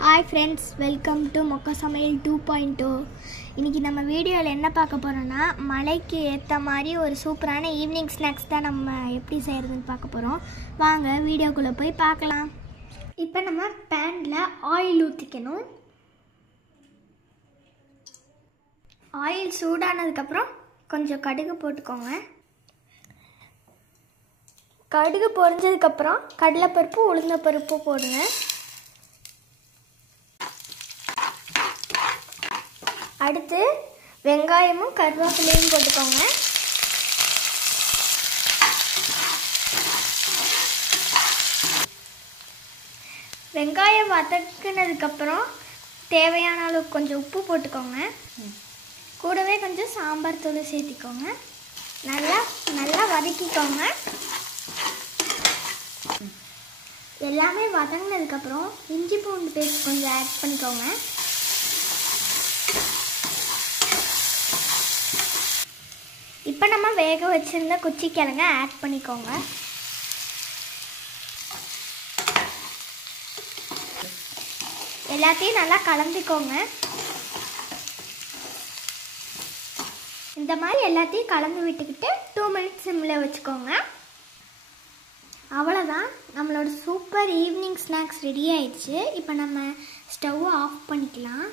Hi friends, welcome to Mokka Samaiyal 2.0. இன்னைக்கு நம்ம வீடியோல என்ன பார்க்க போறோம்னா மலைக்கு ஏத்த மாதிரி ஒரு சூப்பரான ஈவினிங் ஸ்நாக்ஸ் தான் நம்ம எப்படி செய்யறதுன்னு பார்க்க போறோம். வாங்க வீடியோக்குள்ள போய் பார்க்கலாம். இப்போ நம்ம panல ஆயில் ஊத்திக்கணும். ஆயில் சூடானதுக்கு அப்புறம் கொஞ்சம் கடுகு போட்டுக்கோங்க. கடுகு பொரிஞ்சதுக்கு அப்புறம் கடலைப்பருப்பு உளுந்தப்பருப்பு போடுங்க. அடுத்து வெங்காயமும் கருவேப்பிலையும் போட்டுக்கோங்க. வெங்காயம் வதக்கினதுக்கு அப்புறம் தேவையான அளவுக்கு கொஞ்சம் உப்பு போட்டுக்கோங்க. கூடவே கொஞ்சம் சாம்பார் தூள் சேர்த்திக்கோங்க. நல்லா வதக்கிக்கோங்க. எல்லாமே வதங்கினதுக்கு அப்புறம் இஞ்சி பூண்டு பேஸ்ட் கொஞ்சம் ஆட் பண்ணிக்கோங்க. இப்போ நம்ம வேக வச்சிருந்த குச்சிக்கிழங்க ஆட் பண்ணிக்கோங்க. எல்லாத்தையும் நல்லா கலந்துக்கோங்க. இந்த மாதிரி எல்லாத்தையும் கலந்து விட்டுக்கிட்டு 2 மினிட்ஸ் சிம்மில் வச்சுக்கோங்க. அவ்வளோதான், நம்மளோட சூப்பர் ஈவினிங் ஸ்நாக்ஸ் ரெடி ஆயிடுச்சு. இப்போ நம்ம ஸ்டவ்வை ஆஃப் பண்ணிக்கலாம்.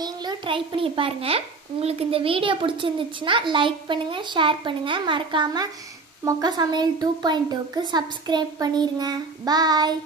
நீங்களும் ட்ரை பண்ணி பாருங்கள். உங்களுக்கு இந்த வீடியோ பிடிச்சிருந்துச்சுன்னா லைக் பண்ணுங்கள், ஷேர் பண்ணுங்கள். மறக்காமல் மொக்கா சமையல் 2.0க்கு சப்ஸ்கிரைப் பண்ணிடுங்க. பாய்.